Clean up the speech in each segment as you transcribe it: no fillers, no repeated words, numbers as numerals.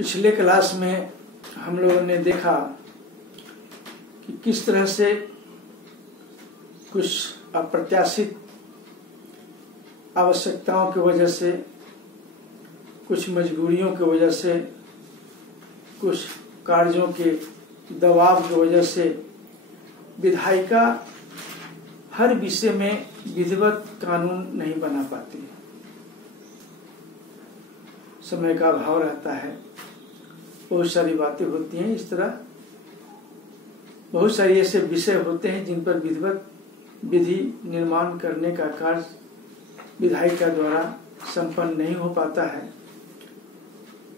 पिछले क्लास में हम लोगों ने देखा कि किस तरह से कुछ अप्रत्याशित आवश्यकताओं की वजह से, कुछ मजबूरियों की वजह से, कुछ कार्यों के दबाव की वजह से विधायिका हर विषय में विधिवत कानून नहीं बना पाती है। समय का अभाव रहता है, बहुत सारी बातें होती हैं। इस तरह बहुत सारे ऐसे विषय होते हैं जिन पर विधिवत विधि निर्माण करने का कार्य विधायिका द्वारा संपन्न नहीं हो पाता है।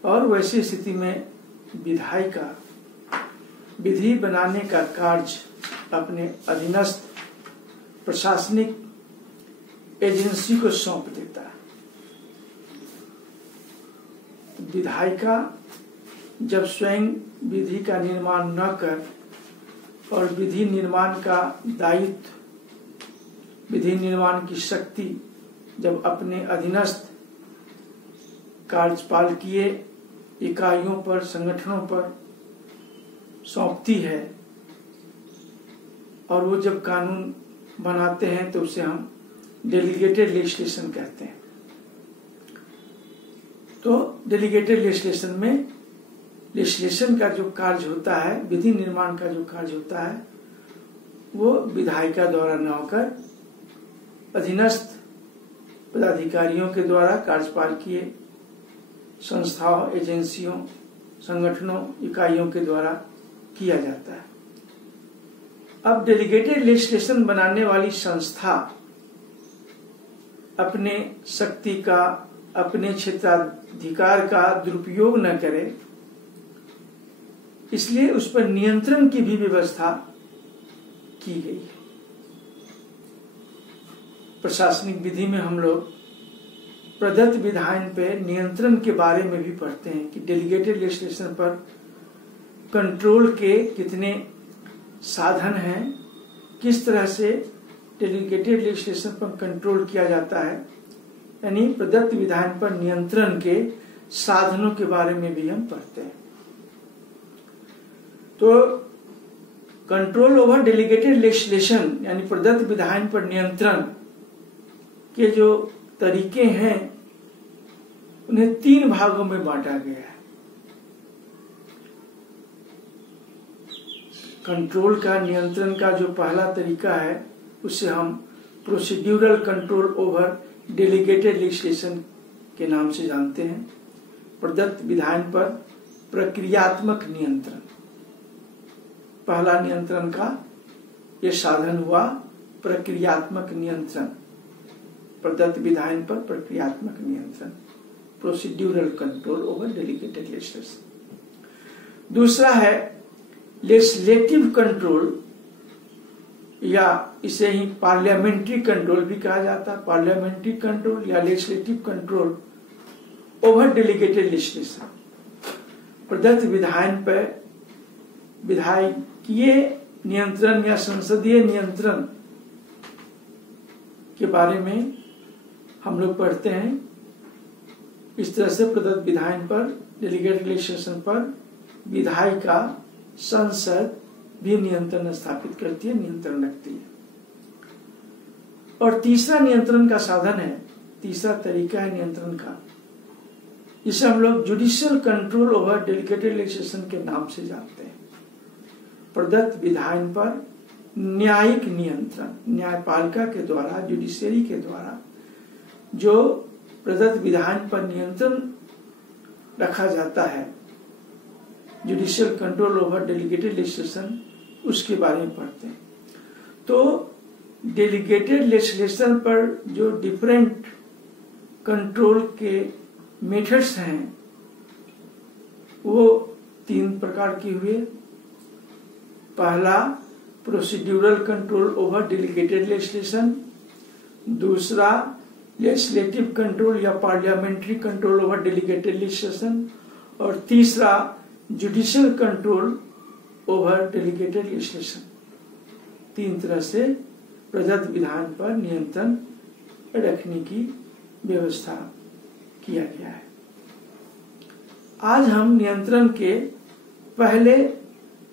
और वैसी स्थिति में विधायिका विधि बनाने का कार्य अपने अधीनस्थ प्रशासनिक एजेंसी को सौंप देता है। विधायिका जब स्वयं विधि का निर्माण न कर और विधि निर्माण का दायित्व, विधि निर्माण की शक्ति जब अपने अधीनस्थ कार्यपालकीय इकाइयों पर, संगठनों पर सौंपती है और वो जब कानून बनाते हैं तो उसे हम डेलीगेटेड लेजिस्लेशन कहते हैं। तो डेलीगेटेड लेजिस्लेशन में लेजिस्लेशन का जो कार्य होता है, विधि निर्माण का जो कार्य होता है, वो विधायिका द्वारा न होकर अधीनस्थ पदाधिकारियों के द्वारा, कार्यपालकीय संस्थाओं, एजेंसियों, संगठनों, इकाइयों के द्वारा किया जाता है। अब डेलीगेटेड लेजिस्लेशन बनाने वाली संस्था अपने शक्ति का, अपने क्षेत्राधिकार का दुरुपयोग न करे, इसलिए उस पर नियंत्रण की भी व्यवस्था की गई है। प्रशासनिक विधि में हम लोग प्रदत्त विधान पे नियंत्रण के बारे में भी पढ़ते हैं कि डेलीगेटेड लेजिस्लेशन पर कंट्रोल के कितने साधन हैं, किस तरह से डेलीगेटेड लेजिस्लेशन पर कंट्रोल किया जाता है, यानी प्रदत्त विधान पर नियंत्रण के साधनों के बारे में भी हम पढ़ते हैं। तो कंट्रोल ओवर डेलीगेटेड लेजिस्लेशन यानी प्रदत्त विधान पर नियंत्रण के जो तरीके हैं उन्हें 3 भागों में बांटा गया है। कंट्रोल का, नियंत्रण का जो पहला तरीका है उसे हम procedural control over delegated legislation के नाम से जानते हैं। प्रदत्त विधान पर प्रक्रियात्मक नियंत्रण, पहला नियंत्रण का ये साधन हुआ प्रक्रियात्मक नियंत्रण। प्रदत्त विधान पर प्रक्रियात्मक नियंत्रण, procedural control over delegated legislation. दूसरा है लेजिस्लेटिव कंट्रोल, या इसे ही पार्लियामेंट्री कंट्रोल भी कहा जाता है। पार्लियामेंट्री कंट्रोल या legislative control over delegated legislation. प्रदत्त विधान पर विधायकीय नियंत्रण या संसदीय नियंत्रण के बारे में हम लोग पढ़ते हैं। इस तरह से प्रदत्त विधान पर, डेलीगेटेड लेजिस्लेशन पर विधायिका, संसद भी नियंत्रण स्थापित करती है, नियंत्रण रखती है। और तीसरा नियंत्रण का साधन है, तीसरा तरीका है नियंत्रण का, जिसे हम लोग judicial control over delegated legislation के नाम से जानते हैं। प्रदत्त विधान पर न्यायिक नियंत्रण, न्यायपालिका के द्वारा, जुडिशियरी के द्वारा जो प्रदत्त विधान पर नियंत्रण रखा जाता है, judicial control over delegated legislation, उसके बारे में पढ़ते हैं। तो डेलीगेटेड लेजिस्लेशन पर जो डिफरेंट कंट्रोल के मेथड्स हैं वो 3 प्रकार के हुए। पहला procedural control over delegated legislation, दूसरा लेजिस्लेटिव कंट्रोल या parliamentary control over delegated legislation, और तीसरा judicial control over delegated legislation. 3 तरह से प्रदत्त विधान पर नियंत्रण रखने की व्यवस्था किया गया है। आज हम नियंत्रण के पहले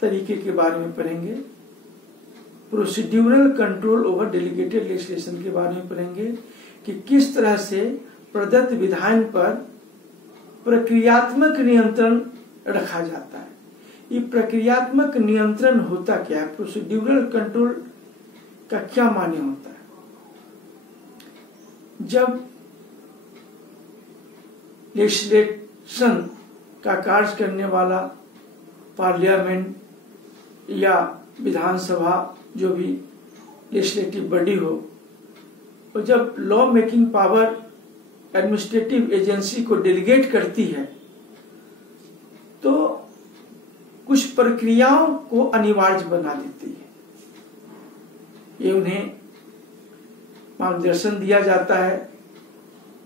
तरीके के बारे में पढ़ेंगे, procedural control over delegated legislation के बारे में पढ़ेंगे कि किस तरह से प्रदत्त विधान पर प्रक्रियात्मक नियंत्रण रखा जाता है। ये प्रक्रियात्मक नियंत्रण होता क्या है, प्रोसीड्यूरल कंट्रोल का क्या मान्य होता है। जब लेजिस्लेशन का कार्य करने वाला पार्लियामेंट या विधानसभा जो भी लेजिस्लेटिव बॉडी हो, तो जब law making power administrative agency को डेलीगेट करती है तो कुछ प्रक्रियाओं को अनिवार्य बना देती है। ये उन्हें मार्गदर्शन दिया जाता है,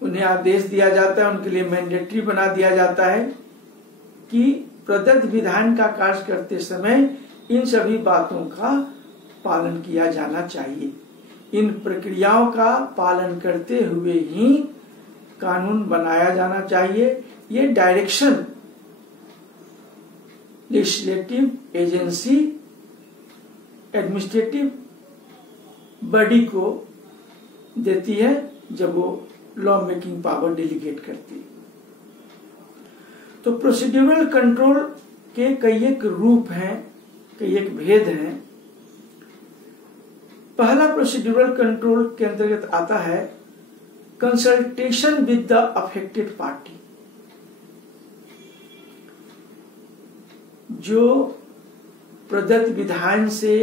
उन्हें आदेश दिया जाता है, उनके लिए मैंडेटरी बना दिया जाता है कि प्रदत्त विधान का कार्य करते समय इन सभी बातों का पालन किया जाना चाहिए। इन प्रक्रियाओं का पालन करते हुए ही कानून बनाया जाना चाहिए। ये direction legislative agency administrative body को देती है जब वो लॉ मेकिंग पावर डेलीगेट करती है। तो प्रोसीड्यूरल कंट्रोल के कई एक रूप हैं, कई एक भेद हैं। पहला प्रोसीड्यूरल कंट्रोल के अंतर्गत आता है consultation with the affected party. जो प्रदत्त विधान से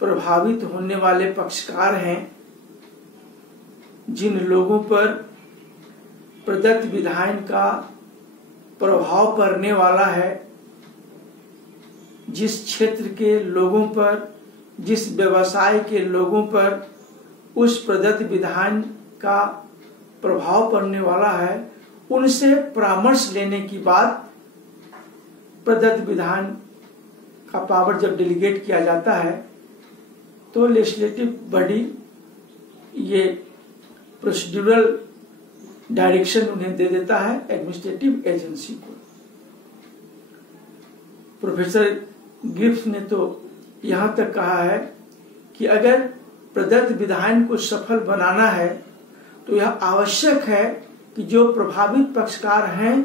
प्रभावित होने वाले पक्षकार हैं, जिन लोगों पर प्रदत्त विधान का प्रभाव पड़ने वाला है, जिस क्षेत्र के लोगों पर, जिस व्यवसाय के लोगों पर उस प्रदत्त विधान का प्रभाव पड़ने वाला है, उनसे परामर्श लेने की बात प्रदत्त विधान का पावर जब डेलीगेट किया जाता है तो लेजिस्लेटिव बॉडी ये प्रोसीड्यूरल डायरेक्शन उन्हें दे देता है एडमिनिस्ट्रेटिव एजेंसी को। प्रोफेसर गिब्स ने तो यहां तक कहा है कि अगर प्रदत्त विधान को सफल बनाना है तो यह आवश्यक है कि जो प्रभावित पक्षकार हैं,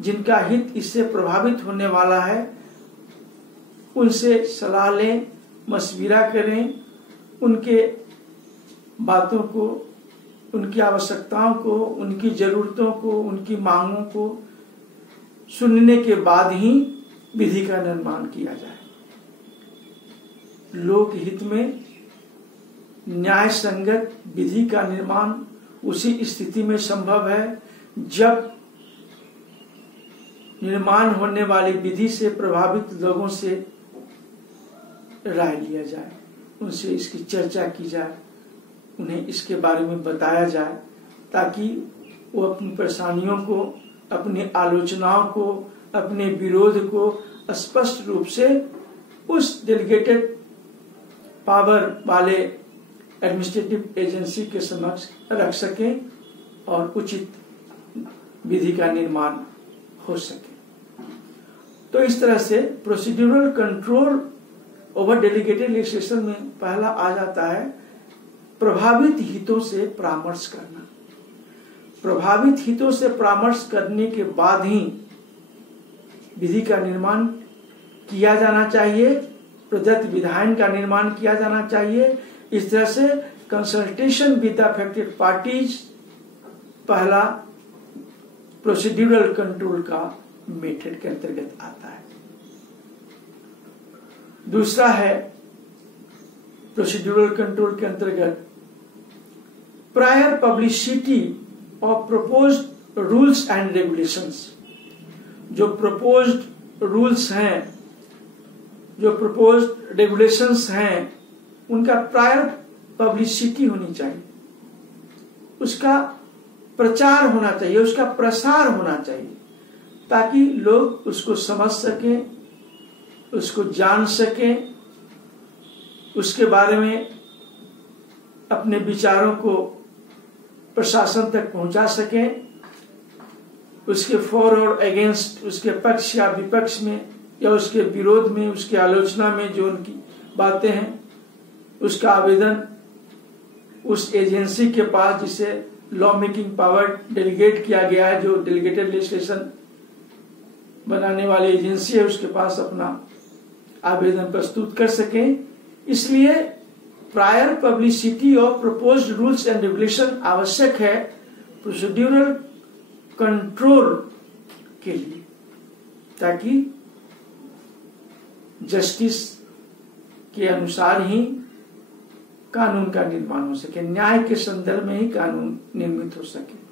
जिनका हित इससे प्रभावित होने वाला है, उनसे सलाह लें, मशविरा करें, उनके बातों को, उनकी आवश्यकताओं को, उनकी जरूरतों को, उनकी मांगों को सुनने के बाद ही विधि का निर्माण किया जाए। लोक हित में न्याय संगत विधि का निर्माण उसी स्थिति में संभव है जब निर्माण होने वाली विधि से प्रभावित लोगों से राय लिया जाए, उनसे इसकी चर्चा की जाए, उन्हें इसके बारे में बताया जाए, ताकि वो अपनी परेशानियों को, अपनी आलोचनाओं को, अपने विरोध को स्पष्ट रूप से उस डेलीगेटेड पावर वाले एडमिनिस्ट्रेटिव एजेंसी के समक्ष रख सकें और उचित विधि का निर्माण हो सके। तो इस तरह से procedural control over delegated legislation में पहला आ जाता है प्रभावित हितों से परामर्श करना। प्रभावित हितों से परामर्श करने के बाद ही विधि का निर्माण किया जाना चाहिए, प्रदत्त विधान का निर्माण किया जाना चाहिए। इस तरह से कंसल्टेशन विद अफेक्टेड पार्टीज पहला प्रोसीड्यूरल कंट्रोल का मेथड के अंतर्गत आता है। दूसरा है प्रोसीड्यूरल कंट्रोल के अंतर्गत prior publicity of proposed rules and regulations. जो प्रपोज्ड रूल्स हैं, जो प्रपोज्ड रेगुलेशंस हैं, उनका प्रायर पब्लिसिटी होनी चाहिए, उसका प्रचार होना चाहिए, उसका प्रसार होना चाहिए, ताकि लोग उसको समझ सकें, उसको जान सकें, उसके बारे में अपने विचारों को प्रशासन तक पहुंचा सकें। उसके फॉर और अगेंस्ट, उसके पक्ष या विपक्ष में या उसके विरोध में, उसके आलोचना में जो उनकी बातें हैं, उसका आवेदन उस एजेंसी के पास जिसे लॉ मेकिंग पावर डेलीगेट किया गया है, जो डेलीगेटेड लेजिस्लेशन बनाने वाली एजेंसी है, उसके पास अपना आवेदन प्रस्तुत कर सके। इसलिए prior publicity of proposed rules and regulation आवश्यक है प्रोसीड्यूरल कंट्रोल के लिए, ताकि जस्टिस के अनुसार ही कानून का निर्माण हो सके, न्याय के संदर्भ में ही कानून निर्मित हो सके।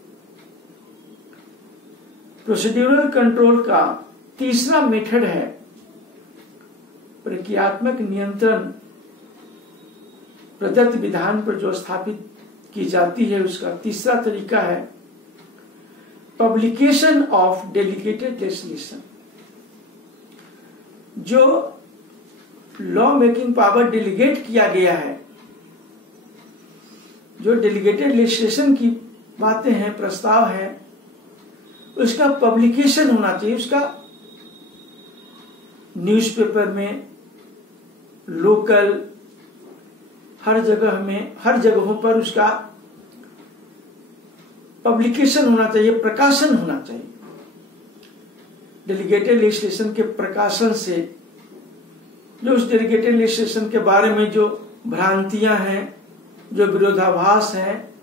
प्रोसीड्यूरल कंट्रोल का तीसरा मेथड है प्रक्रियात्मक नियंत्रण। प्रदत्त विधान पर जो स्थापित की जाती है, उसका तीसरा तरीका है पब्लिकेशन ऑफ डेलीगेटेड लेजिस्लेशन। जो लॉ मेकिंग पावर डेलीगेट किया गया है, जो डेलीगेटेड लेजिस्लेशन की बातें हैं, प्रस्ताव है, उसका पब्लिकेशन होना चाहिए। उसका न्यूज़पेपर में, लोकल, हर जगह में, हर जगहों पर उसका पब्लिकेशन होना चाहिए, प्रकाशन होना चाहिए। डेलीगेटेड लेजिस्लेशन के प्रकाशन से जो उस डेलीगेटेड लेजिस्लेशन के बारे में जो भ्रांतियां हैं, जो विरोधाभास हैं,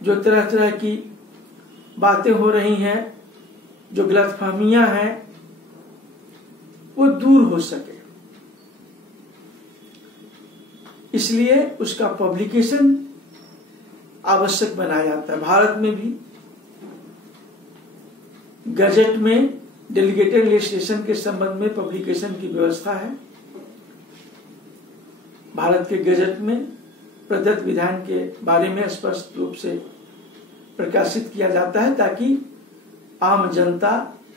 जो तरह तरह की बातें हो रही हैं, जो गलतफहमियां हैं, वो दूर हो सके, इसलिए उसका पब्लिकेशन आवश्यक बनाया जाता है। भारत में भी गजट में डेलीगेटेड लेजिस्लेशन के संबंध में पब्लिकेशन की व्यवस्था है। भारत के गजट में प्रदत्त विधान के बारे में स्पष्ट रूप से प्रकाशित किया जाता है, ताकि आम जनता,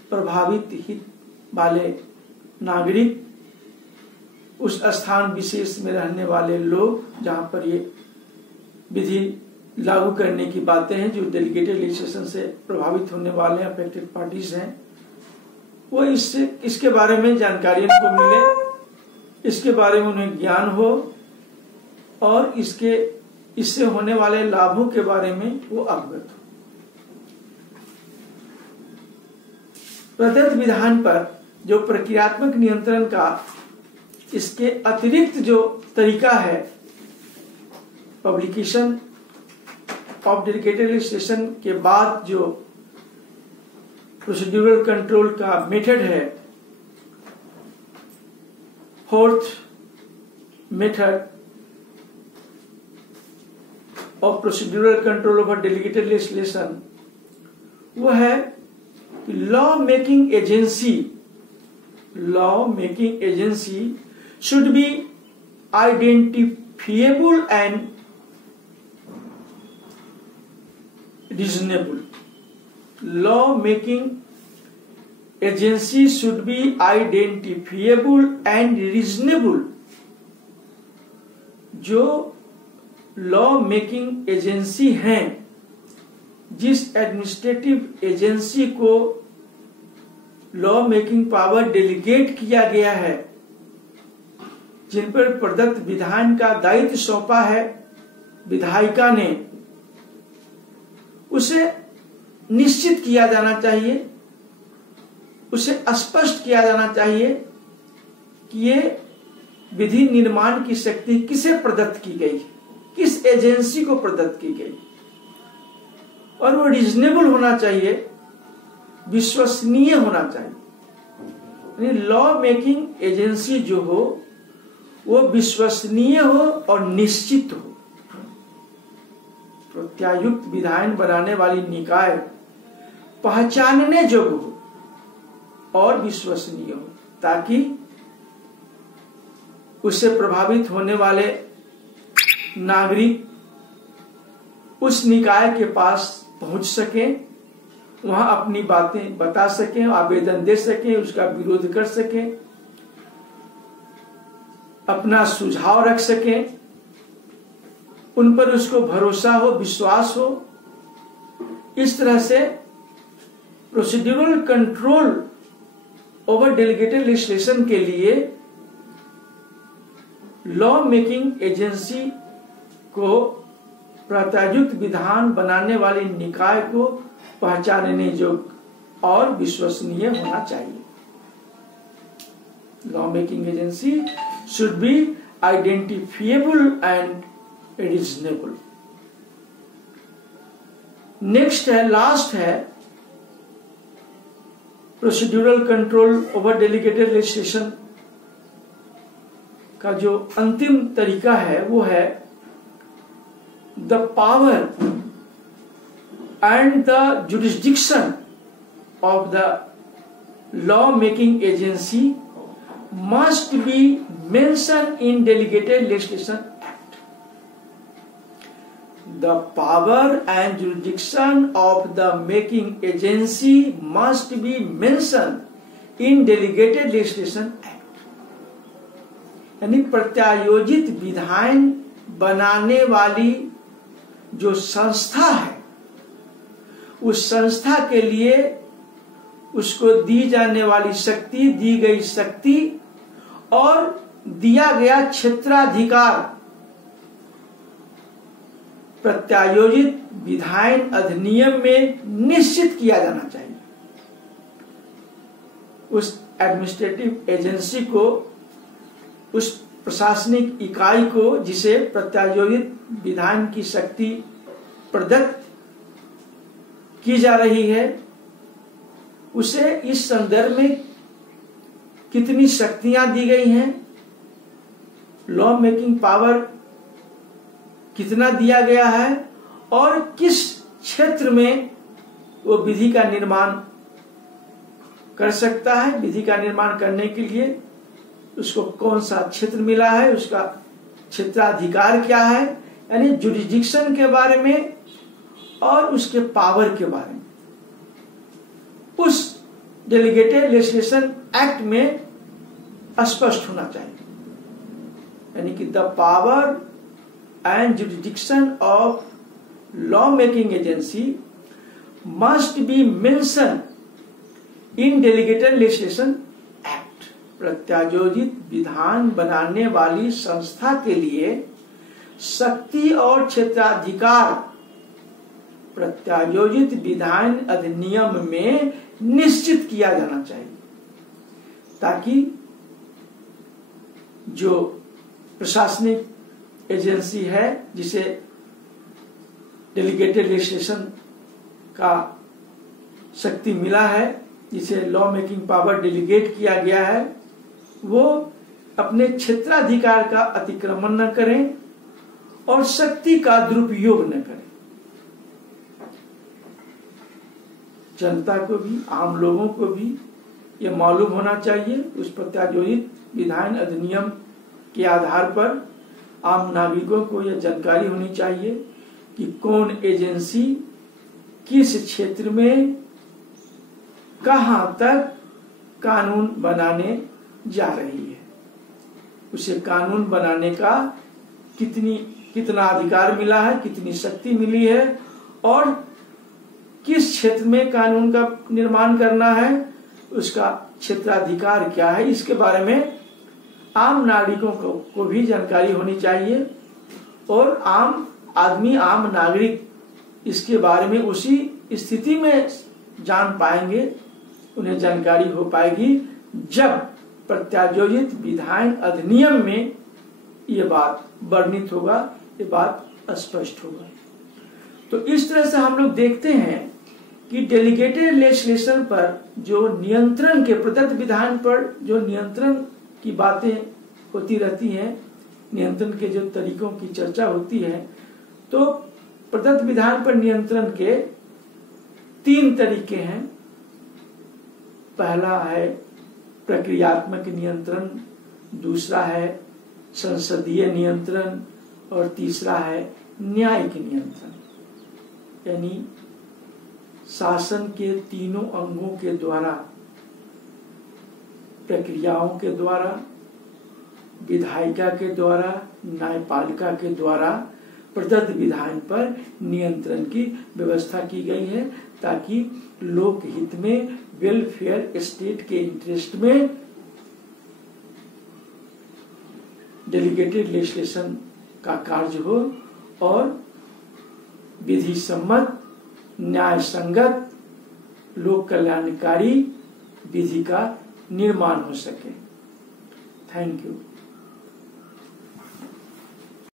प्रभावित हित वाले नागरिक, उस स्थान विशेष में रहने वाले लोग जहां पर ये विधि लागू करने की बातें हैं, जो डेलीगेटेड लेजिस्लेशन से प्रभावित होने वाले अफेक्टेड पार्टीज हैं, वो इसके बारे में जानकारी उनको मिले, इसके बारे में उन्हें ज्ञान हो और इससे होने वाले लाभों के बारे में वो अवगत हो। प्रदत्त विधान पर जो प्रक्रियात्मक नियंत्रण का इसके अतिरिक्त जो तरीका है, पब्लिकेशन ऑफ डेलीगेटेड लेजिस्लेशन के बाद जो प्रोसीड्यूरल कंट्रोल का मेथड है, fourth method of procedural control over delegated legislation, वो है law making agency should be identifiable and reasonable. Law making agency should be identifiable and reasonable. जो law making agency हैं, जिस एडमिनिस्ट्रेटिव एजेंसी को law making power delegate किया गया है, जिन पर प्रदत्त विधान का दायित्व सौंपा है विधायिका ने, उसे निश्चित किया जाना चाहिए, उसे स्पष्ट किया जाना चाहिए कि ये विधि निर्माण की शक्ति किसे प्रदत्त की गई, किस एजेंसी को प्रदत्त की गई, और वो रीजनेबल होना चाहिए, विश्वसनीय होना चाहिए। लॉ मेकिंग एजेंसी जो हो वो विश्वसनीय हो और निश्चित हो। प्रत्यायुक्त विधान बनाने वाली निकाय पहचानने योग्य हो और विश्वसनीय हो, ताकि उससे प्रभावित होने वाले नागरिक उस निकाय के पास पहुंच सके, वहां अपनी बातें बता सकें, आवेदन दे सकें, उसका विरोध कर सकें, अपना सुझाव रख सकें, उन पर उसको भरोसा हो, विश्वास हो, इस तरह से procedural control over delegated legislation के लिए लॉ मेकिंग एजेंसी को प्रायोजित विधान बनाने वाले निकाय को पहचानने योग्य और विश्वसनीय होना चाहिए। Law making agency should be identifiable and reasonable. Next है, लास्ट है, procedural control over delegated legislation का जो अंतिम तरीका है वो है the power and the jurisdiction of the law making agency must be mention in delegated legislation act. The power and jurisdiction of the making agency must be mention in delegated legislation act. यानी प्रत्यायोजित विधान बनाने वाली जो संस्था है, उस संस्था के लिए उसको दी जाने वाली शक्ति, दी गई शक्ति और दिया गया क्षेत्राधिकार प्रत्यायोजित विधान अधिनियम में निश्चित किया जाना चाहिए। उस एडमिनिस्ट्रेटिव एजेंसी को, उस प्रशासनिक इकाई को जिसे प्रत्यायोजित विधान की शक्ति प्रदत्त की जा रही है, उसे इस संदर्भ में कितनी शक्तियां दी गई हैं, लॉ मेकिंग पावर कितना दिया गया है और किस क्षेत्र में वो विधि का निर्माण कर सकता है, विधि का निर्माण करने के लिए उसको कौन सा क्षेत्र मिला है, उसका क्षेत्राधिकार क्या है, यानी जुरिस्डिक्शन के बारे में और उसके पावर के बारे में उस डेलीगेटेड लेजिस्लेशन एक्ट में स्पष्ट होना चाहिए। यानी कि the power and jurisdiction of law making agency must be mention in delegated legislation act. प्रत्यायोजित विधान बनाने वाली संस्था के लिए शक्ति और क्षेत्राधिकार प्रत्यायोजित विधान अधिनियम में निश्चित किया जाना चाहिए, ताकि जो प्रशासनिक एजेंसी है जिसे डेलीगेटेड लेजिस्लेशन का शक्ति मिला है, जिसे लॉ मेकिंग पावर डेलीगेट किया गया है, वो अपने क्षेत्राधिकार का अतिक्रमण न करें और शक्ति का दुरुपयोग न करें। जनता को भी, आम लोगों को भी यह मालूम होना चाहिए, उस प्रत्यायोजित विधान अधिनियम के आधार पर आम नागरिकों को यह जानकारी होनी चाहिए कि कौन एजेंसी किस क्षेत्र में कहां तक कानून बनाने जा रही है, उसे कानून बनाने का कितना अधिकार मिला है, कितनी शक्ति मिली है और किस क्षेत्र में कानून का निर्माण करना है, उसका क्षेत्राधिकार क्या है, इसके बारे में आम नागरिकों को भी जानकारी होनी चाहिए और आम आदमी, आम नागरिक इसके बारे में उसी स्थिति में जान पाएंगे, उन्हें जानकारी हो पाएगी जब प्रत्यायोजित विधान अधिनियम में ये बात वर्णित होगा, ये बात स्पष्ट होगा। तो इस तरह से हम लोग देखते हैं कि डेलीगेटेड लेजिस्लेशन पर जो नियंत्रण के, प्रदत्त विधान पर जो नियंत्रण की बातें होती रहती हैं, नियंत्रण के जो तरीकों की चर्चा होती है, तो प्रदत्त विधान पर नियंत्रण के 3 तरीके हैं। पहला है प्रक्रियात्मक नियंत्रण, दूसरा है संसदीय नियंत्रण और तीसरा है न्यायिक नियंत्रण। यानी शासन के तीनों अंगों के द्वारा, प्रक्रियाओं के द्वारा, विधायिका के द्वारा, न्यायपालिका के द्वारा प्रदत्त विधान पर नियंत्रण की व्यवस्था की गई है, ताकि लोक हित में, वेलफेयर स्टेट के इंटरेस्ट में डेलीगेटेड लेजिस्लेशन का कार्य हो और विधि सम्मत, न्याय संगत, लोक कल्याणकारी विधि का निर्माण हो सके। Thank you.